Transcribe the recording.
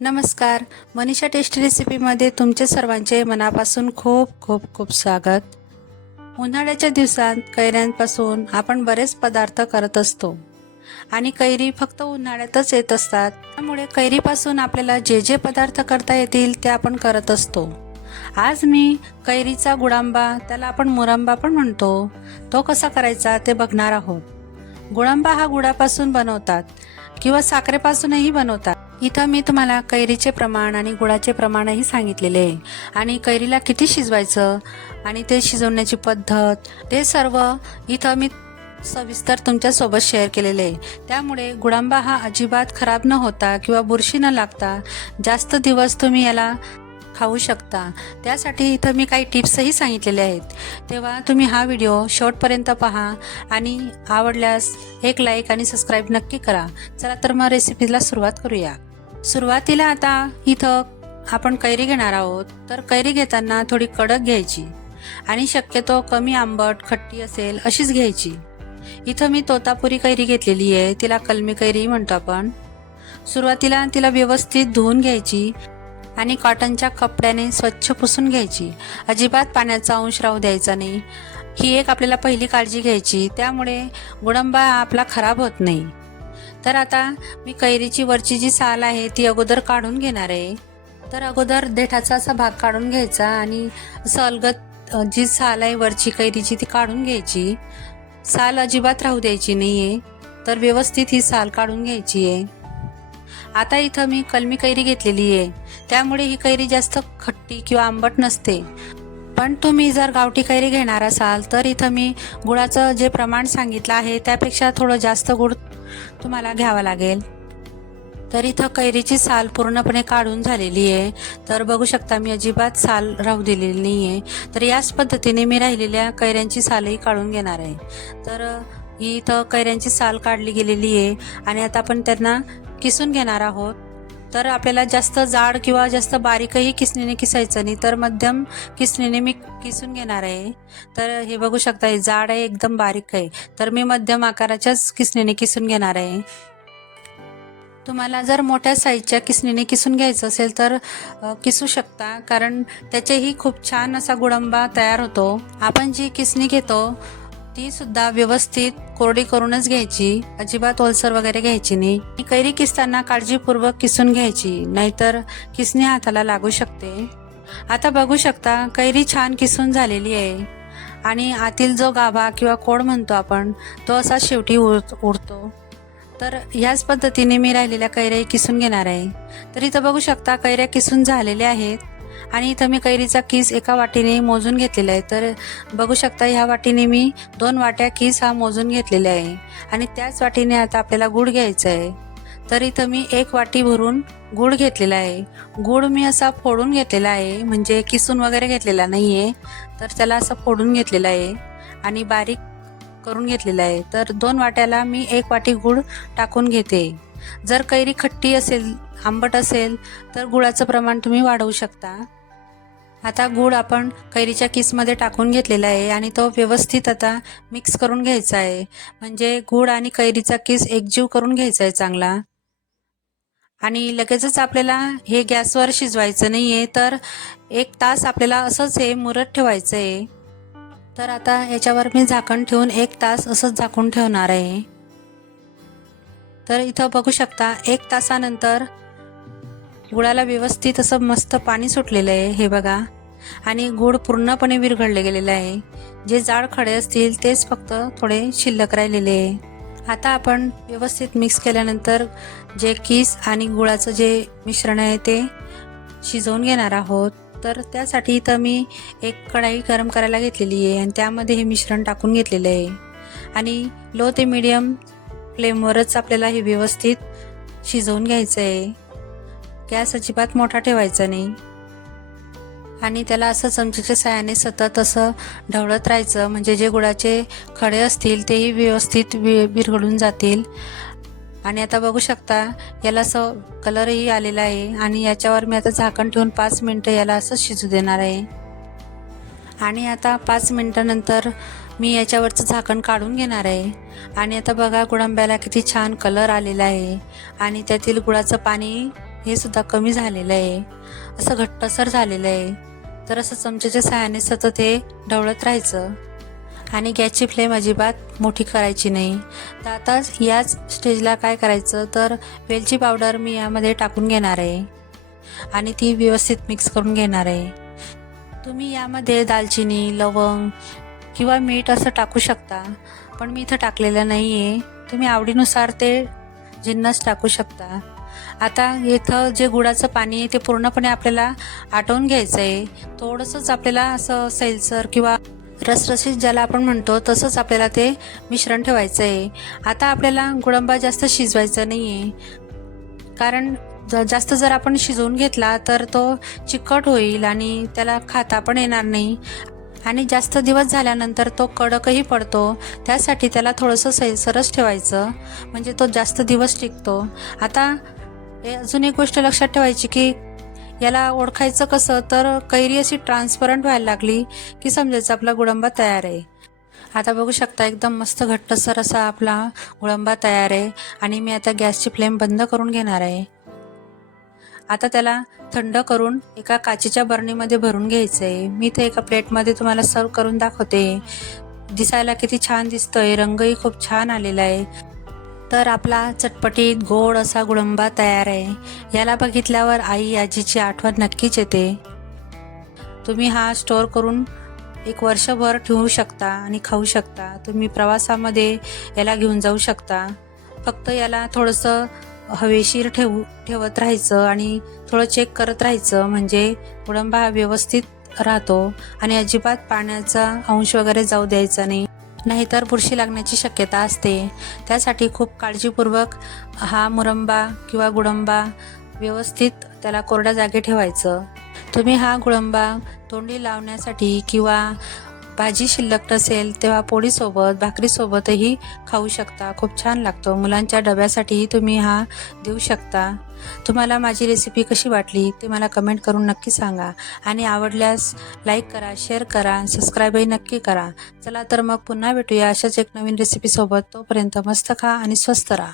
नमस्कार. मनीषा टेस्टी रेसिपीमध्ये तुमचे सर्वांचे मनापासून खूप खूप खूप स्वागत. उन्हाळ्याच्या दिवसात कैऱ्यांपासून आपण बरेच पदार्थ करत असतो. आणि कैरी फक्त उन्हाळ्यातच येत असतात. त्यामुळे कैरीपासून आपल्याला जे जे पदार्थ करता येतील ते आपण करत असतो. आज मी कैरीचा गुळांबा त्याला आपण मुरंबा पण म्हणतो. तो कसा करायचा ते बघणार आहोत. गुळांबा हा गुळापासून बनवतात किंवा साखरेपासूनही बनवतात. इथं मी तुम्हाला कैरीचे प्रमाण आणि गुळाचे प्रमाणही सांगितलेले आहे. आणि कैरीला किती शिजवायचं? आणि ते शिजवण्याची पद्धत? ते सर्व इथं मी सविस्तर तुमच्यासोबत शेअर केलेले आहे. त्यामुळे गुळांबा हा अजिबात खराब न होता किंवा बुरशी न लागता जास्त दिवस तुम्ही याला खाऊ शकता. त्यासाठी इथं मी काही टिप्सही सांगितलेले आहेत. तेव्हा तुम्ही हा व्हिडिओ शेवटपर्यंत पहा आणि आवडल्यास एक लाईक आणि सबस्क्राईब नक्की करा. चला तर मग रेसिपीला सुरुवात करूया. सुरुवातीला आता इथं आपण कैरी घेणार आहोत. तर कैरी घेताना थोडी कडक घ्यायची आणि शक्यतो कमी आंबट खट्टी असेल अशीच घ्यायची. इथं मी तोतापुरी कैरी घेतलेली आहे. तिला कलमी कैरी म्हणतो आपण. सुरुवातीला तिला व्यवस्थित धुवून घ्यायची. आणि कॉटनच्या कपड्याने स्वच्छ पुसून घ्यायची. अजिबात पाण्याचा अंश राहू द्यायचा नाही. ही एक आपल्याला पहिली काळजी घ्यायची. त्यामुळे गुडंबा आपला खराब होत नाही. तर आता मी कैरीची वरची जी साल आहे ती अगोदर काढून घेणार आहे. तर अगोदर देठाचा असा भाग काढून घ्यायचा आणि असं अलगत जी साल आहे वरची कैरीची ती काढून घ्यायची. साल अजिबात राहू द्यायची नाही आहे तर व्यवस्थित ही साल काढून घ्यायची आहे. आता इथं मी कलमी कैरी घेतलेली आहे. त्यामुळे ही कैरी जास्त खट्टी किंवा आंबट नसते. पण तुम्ही जर गावठी कैरी घेणार असाल तर इथं मी गुळाचं जे प्रमाण सांगितलं आहे त्यापेक्षा थोडं जास्त गुळ तुम्हाला घ्यावा लागेल. तर इथं कैरीची साल पूर्णपणे काढून झालेली आहे. तर बघू शकता मी अजिबात साल राहू दिलेली नाही आहे तर याच पद्धतीने मी राहिलेल्या कैऱ्यांची सालही काढून घेणार आहे. तर ही इथं कैऱ्यांची साल काढली गेलेली आहे. आणि आता आपण त्यांना किसून घेणार आहोत. तर आपल्याला जास्त जाड किंवा जास्त बारीकही किसणीने किसायचं नाही. तर मध्यम किसणीने मी किसून घेणार आहे. तर हे बघू शकता हे जाड आहे एकदम बारीक आहे. तर मी मध्यम आकाराच्याच किसणीने किसून घेणार आहे. तुम्हाला जर मोठ्या साईजच्या किसणीने किसून घ्यायचं असेल तर किसू शकता. कारण त्याचेही खूप छान असा गुडंबा तयार होतो. आपण जी किसणी घेतो ती सुद्धा व्यवस्थित कोरडी करूनच घ्यायची. अजिबात ओलसर वगैरे घ्यायची नाही. कैरी किसताना काळजीपूर्वक किसून घ्यायची नाहीतर किसणी हाताला लागू शकते. आता बघू शकता कैरी छान किसून झालेली आहे. आणि आतील जो गाभा किंवा कोड म्हणतो आपण तो असा शेवटी उर उरतो. तर ह्याच पद्धतीने मी राहिलेल्या कैऱ्या किसून घेणार आहे. तर इथं बघू शकता कैऱ्या किसून झालेल्या आहेत. आणि इथं मी कैरीचा किस एका वाटीने मोजून घेतलेला आहे. तर बघू शकता ह्या वाटीने मी दोन वाट्या किस हा मोजून घेतलेला आहे. आणि त्याच वाटीने आता आपल्याला गूळ घ्यायचा आहे. तर इथं मी एक वाटी भरून गूळ घेतलेला आहे. गूळ मी असा फोडून घेतलेला आहे म्हणजे किसून वगैरे घेतलेला नाही आहे तर त्याला असं फोडून घेतलेला आहे आणि बारीक करून घेतलेला आहे. तर दोन वाट्याला मी एक वाटी गूळ टाकून घेते. जर कैरी खट्टी असेल आंबट असेल तर गुळाचं प्रमाण तुम्ही वाढवू शकता. आता गुळ आपण कैरीच्या किसमध्ये टाकून घेतलेला आहे आणि तो व्यवस्थित आता मिक्स करून घ्यायचा आहे. म्हणजे गुळ आणि कैरीचा किस एकजीव करून घ्यायचा आहे चांगला. आणि लगेचच आपल्याला हे गॅसवर शिजवायचं नाही आहे तर एक तास आपल्याला असंच हे मुरत ठेवायचं आहे तर आता याच्यावर मी झाकण ठेवून एक तास असंच झाकून ठेवणार आहे. तर इथं बघू शकता एक तासानंतर गुळाला व्यवस्थित असं मस्त पाणी सुटलेलं आहे हे बघा. आणि गुळ पूर्णपणे विरघळले गेलेलं आहे. जे जाड खडे असतील तेच फक्त थोडे शिल्लक राहिलेले आहे. आता आपण व्यवस्थित मिक्स केल्यानंतर जे किस आणि गुळाचं जे मिश्रण आहे ते शिजवून घेणार आहोत. तर त्यासाठी इथं मी एक कढाई गरम करायला घेतलेली आहे आणि त्यामध्ये हे मिश्रण टाकून घेतलेलं आहे. आणि लो ते मिडियम फ्लेमवरच आपल्याला हे व्यवस्थित शिजवून घ्यायचं आहे गॅस अजिबात मोठा ठेवायचा नाही. आणि त्याला असं चमच्याच्या साहाय्याने सतत असं ढवळत राहायचं. म्हणजे जे गुळाचे खडे असतील तेही व्यवस्थित वि विरघळून जातील. आणि आता बघू शकता याला असं कलरही आलेला आहे. आणि याच्यावर मी आता झाकण ठेवून पाच मिनटं याला असं शिजू देणार आहे. आणि आता पाच मिनटानंतर मी याच्यावरचं झाकण काढून घेणार आहे. आणि आता बघा गुळांब्याला किती छान कलर आलेला आहे. आणि त्यातील गुळाचं पाणी हे सुद्धा कमी झालेलं आहे. असं घट्टसर झालेलं आहे. तर असं चमच्याच्या सहाय्याने सतत हे ढवळत राहायचं. आणि गॅसची फ्लेम अजिबात मोठी करायची नाही. तर आता याच स्टेजला काय करायचं? तर वेलची पावडर मी यामध्ये टाकून घेणार आहे. आणि ती व्यवस्थित मिक्स करून घेणार आहे. तुम्ही यामध्ये दालचिनी लवंग किंवा मीठ असं टाकू शकता पण मी इथं टाकलेलं नाही आहे तुम्ही आवडीनुसार ते जिन्नस टाकू शकता. आता इथं जे गुळाचं पाणी आहे ते पूर्णपणे आपल्याला आटवून घ्यायचं आहे थोडंसंच आपल्याला असं सैलसर किंवा रसरसीत ज्याला आपण म्हणतो तसंच आपल्याला ते मिश्रण ठेवायचं आहे आता आपल्याला गुळंबा जास्त शिजवायचा नाही आहे कारण ज- जास्त जर आपण शिजवून घेतला तर तो चिकट होईल आणि त्याला खाता पण येणार नाही. आणि जास्त दिवस झाल्यानंतर तो कडकही पडतो. त्यासाठी त्याला थोडंसं सैलसरच ठेवायचं. म्हणजे तो जास्त दिवस टिकतो. आता हे अजून एक गोष्ट लक्षात ठेवायची की याला ओळखायचं कसं तर कैरी अशी ट्रान्सपरंट व्हायला लागली की समजायचं आपला गुळंबा तयार आहे. आता बघू शकता एकदम मस्त घट्टसर असा आपला गुळंबा तयार आहे. आणि मी आता गॅसची फ्लेम बंद करून घेणार आहे. आता त्याला थंड करून एका काचेच्या बरणीमध्ये भरून घ्यायचं आहे मी ते एका प्लेटमध्ये तुम्हाला सर्व करून दाखवते. दिसायला किती छान दिसतोय. रंगही खूप छान आलेला आहे. तर आपला चटपटीत गोड असा गुळंबा तयार आहे. याला बघितल्यावर आई आजीची आठवण नक्कीच येते. तुम्ही हा स्टोअर करून एक वर्षभर ठेवू शकता आणि खाऊ शकता. तुम्ही प्रवासामध्ये याला घेऊन जाऊ शकता. फक्त याला थोडंसं हवेशीर ठेवू ठेवत राहायचं आणि थोडं चेक करत राहायचं. म्हणजे उडंबा हा व्यवस्थित राहतो आणि अजिबात पाण्याचा अंश वगैरे जाऊ द्यायचा नाही. नाहीतर बुरशी लागण्याची शक्यता असते. त्यासाठी खूप काळजीपूर्वक हा मुरंबा किंवा गुळंबा व्यवस्थित त्याला कोरड्या जागी ठेवायचं. तुम्ही हा गुळंबा तोंडी लावण्यासाठी किंवा भाजी शिल्लक नसेल तेव्हा पोळीसोबत भाकरीसोबतही खाऊ शकता. खूप छान लागतो. मुलांच्या डब्यासाठीही तुम्ही हा देऊ शकता. तुम्हाला माझी रेसिपी कशी वाटली ते मला कमेंट करून नक्की सांगा. आणि आवडल्यास लाईक करा शेअर करा सबस्क्राईबही नक्की करा. चला तर मग पुन्हा भेटूया अशाच एक नवीन रेसिपीसोबत तोपर्यंत मस्त खा आणि स्वस्त राहा.